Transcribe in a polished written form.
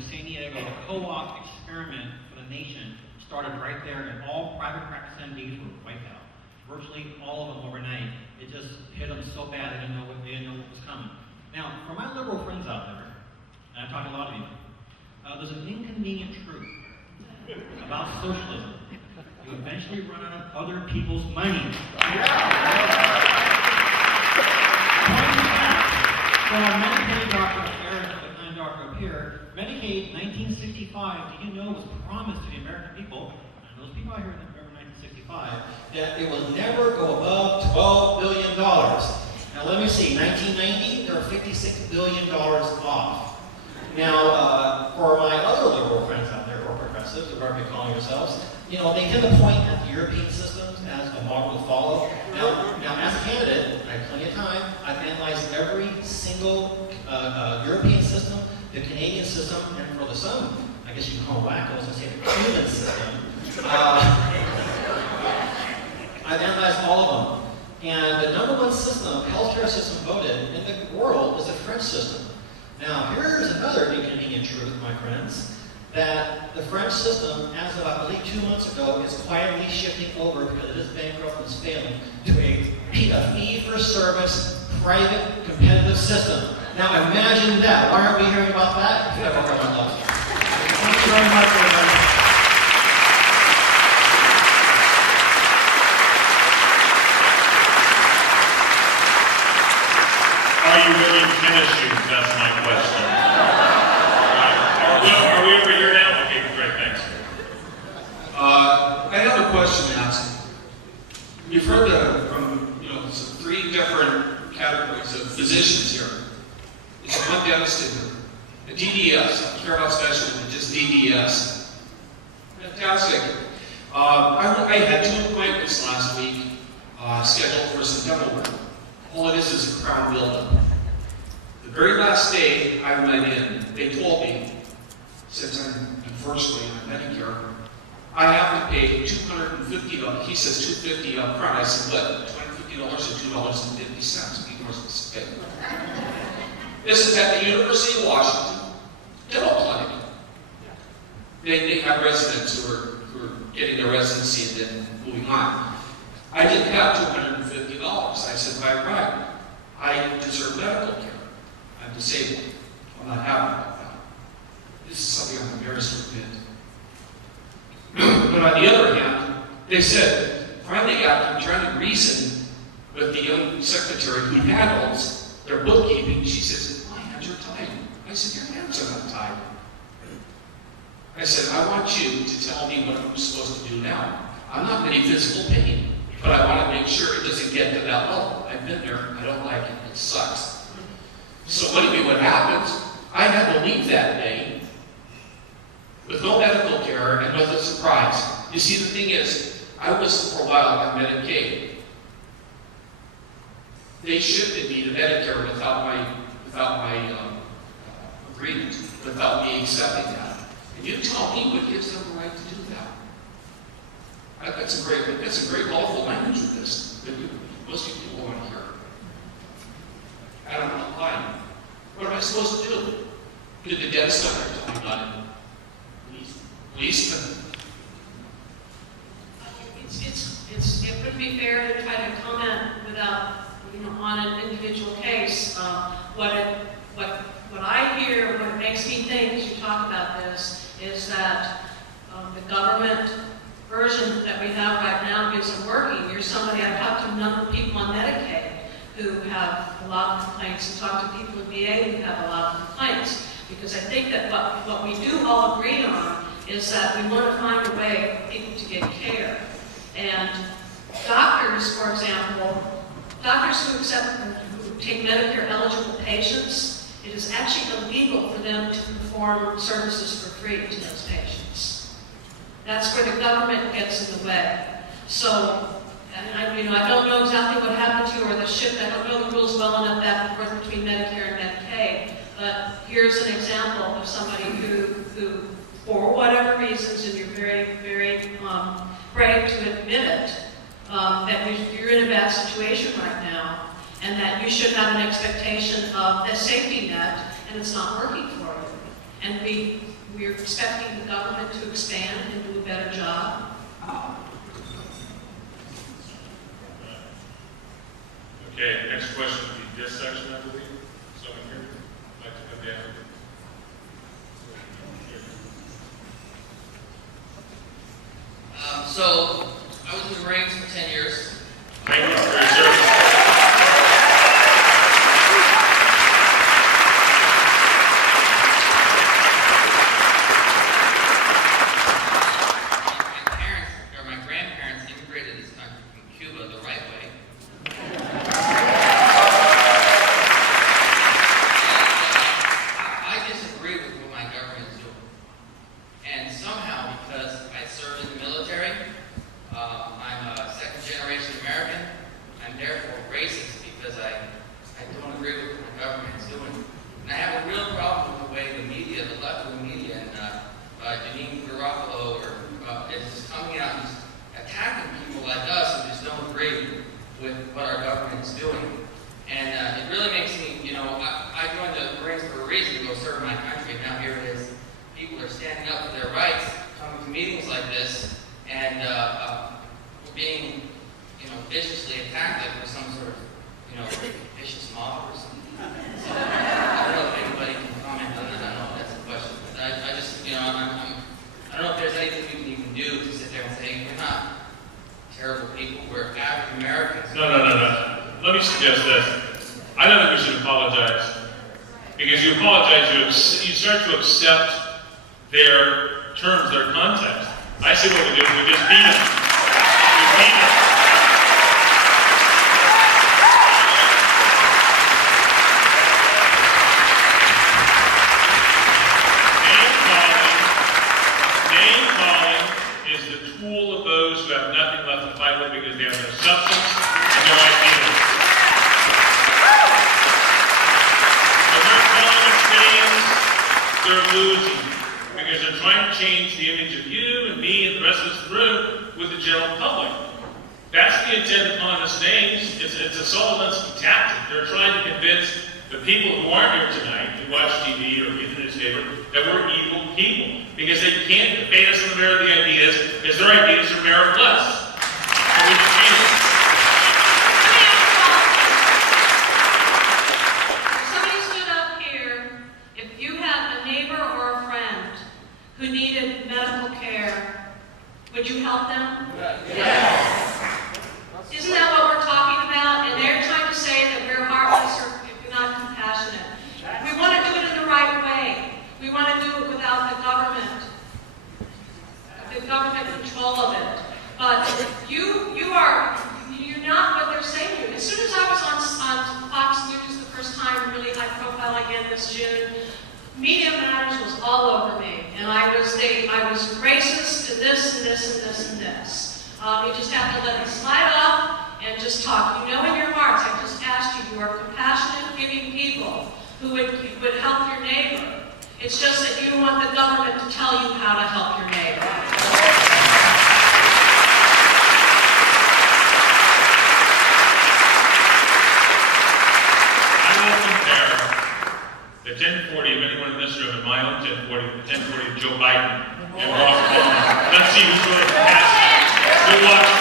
in San Diego, the co-op experiment for the nation started right there, and all private practice MDs were wiped out. Virtually all of them overnight. It just hit them so bad they didn't know what was coming. Now, for my liberal friends out there, and I've talked to a lot of you, there's an inconvenient truth about socialism. You eventually run out of other people's money. So our Medicaid doctor, Eric, the kind doctor up here, Medicaid 1965, do you know, was promised to the American people, and those people out here that remember 1965, that it will never go above $12 billion. Now let me see, 1990, there were $56 billion off. Now, for my other liberal friends out there, or progressives, or whatever you call yourselves, you know, they tend to point at the European systems as a model to follow. Now as a candidate, I have plenty of time, I've analyzed every single European system, the Canadian system, and for the some, I guess you can call them wackos, I say the Cuban system. I've analyzed all of them. And the number one system, healthcare system voted in the world is the French system. Now, here's another inconvenient truth, my friends, that the French system, as of I believe 2 months ago, is quietly shifting over because it is bankrupt and is failing to a fee-for-service, private, competitive system. Now, imagine that. Why aren't we hearing about that? Thank you very much, everybody. Are you wearing tennis shoes? That's my question. Are we over here now? Okay, great, thanks. I have a question to ask. You've heard from some 3 different categories of physicians here. There's one dentist in here. A DDS, care about specialty, just DDS. Fantastic. I had 2 appointments last week scheduled for some dental work. All it is a crown buildup. The very last day I went in, they told me, since I'm unfortunately on Medicare, I have to pay $250. He says $250 up front. I said, what? $250 or $2.50? He goes, okay. This is at the University of Washington Dental Clinic. They have residents who are getting their residency and then moving on. I didn't have $250. I said, by right, I deserve medical care. I'm disabled. I'm not happy about that. This is something I'm embarrassed to admit. But on the other hand, they said, finally after trying to reason with the young secretary who handles their bookkeeping, she says, my hands are tied. I said, your hands are not tied. I said, I want you to tell me what I'm supposed to do now. I'm not in any physical pain. But I want to make sure it doesn't get to that level. I've been there. I don't like it. It sucks. So what happens, I had to leave that day with no medical care and with a surprise. You see, the thing is, I was for a while on Medicaid. They shifted me to Medicare without my agreement, without me accepting that. And you tell me what gives them the right to do that. That's a great lawful language with this that most people want to hear. I don't know why. What am I supposed to do? Did the dentist tell me about it? Please? It would be fair to try to comment without, on an individual case. What I hear, what makes me think as you talk about this, is that the government version that we have right now isn't working. You're somebody, I've talked to a number of people on Medicaid who have a lot of complaints, and talked to people in VA who have a lot of complaints. Because I think that what we do all agree on is that we want to find a way for people to get care. And doctors, for example, doctors who take Medicare eligible patients, it is actually illegal for them to perform services for free to those patients. That's where the government gets in the way. So, and I don't know exactly what happened to you or the shift. I don't know the rules well enough back and forth between Medicare and Medicaid. But here's an example of somebody who for whatever reasons, and you're very, very brave to admit it, that you're in a bad situation right now, and that you should have an expectation of a safety net, and it's not working for you. and we're expecting the government to expand and do a better job. Okay, next question would be this section, I believe. Someone here would like to come down. So, I was in the Marines for 10 years. Thank you for your service. My parents, or my grandparents, immigrated to this country from Cuba the right way. I disagree with what my government is doing. And somehow, because I served in the military, I'm a second-generation American, I'm therefore racist because I don't agree with what my government is doing. And I have a real problem with the way the media, the left-wing media, and Janine Garofalo is just coming out and just attacking people like us who just don't agree with what our government is doing. And it really makes me, I joined the Marines for a reason, to go serve my country, and now here it is. People are standing up for their rights, coming to meetings like this, and being, viciously attacked like we're some sort of, vicious mob or something. So, I don't know if anybody can comment on that. I don't know if that's the question. But I just, I don't know if there's anything you can do to sit there and say, we're not terrible people, we're African Americans. No. Let me suggest this. I don't think we should apologize. Because you apologize, you start to accept their terms, their context. I say what we do, we just beat them. We beat them. Name calling is the tool of those who have nothing left to fight with because they have no substance and no ideas. When they're calling us names, they're losing because they're trying to change the image of you and me and the rest of this room with the general public. That's the intent of calling us names. It's a Sullivan's tactic. They're trying to convince the people who aren't here tonight, who watch TV or read the newspaper, that we're evil people. Because they can't debate us on the merit of the ideas, because their ideas are meritless. So we defeat them. Somebody stood up here, if you have a neighbor or a friend who needed medical care, would you help them? Yes. Isn't that what we're talking about? And they're trying to say that we're heartless or we're not compassionate. We want to do it in the right way. We want to do it without the government control of it. But you're not what they're saying to you. As soon as I was on Fox News the first time, really high profile again this June, Media Matters was all over me. And I was racist to this and this and this and this. You just have to let it slide off and just talk. You know in your hearts, I just asked you, you are compassionate, giving people who would help your neighbor. It's just that you want the government to tell you how to help your neighbor. I will compare the 1040 of anyone in this room and my own 1040 with the 1040 of Joe Biden and Barack Obama. Let's see who's really compassionate. We'll watch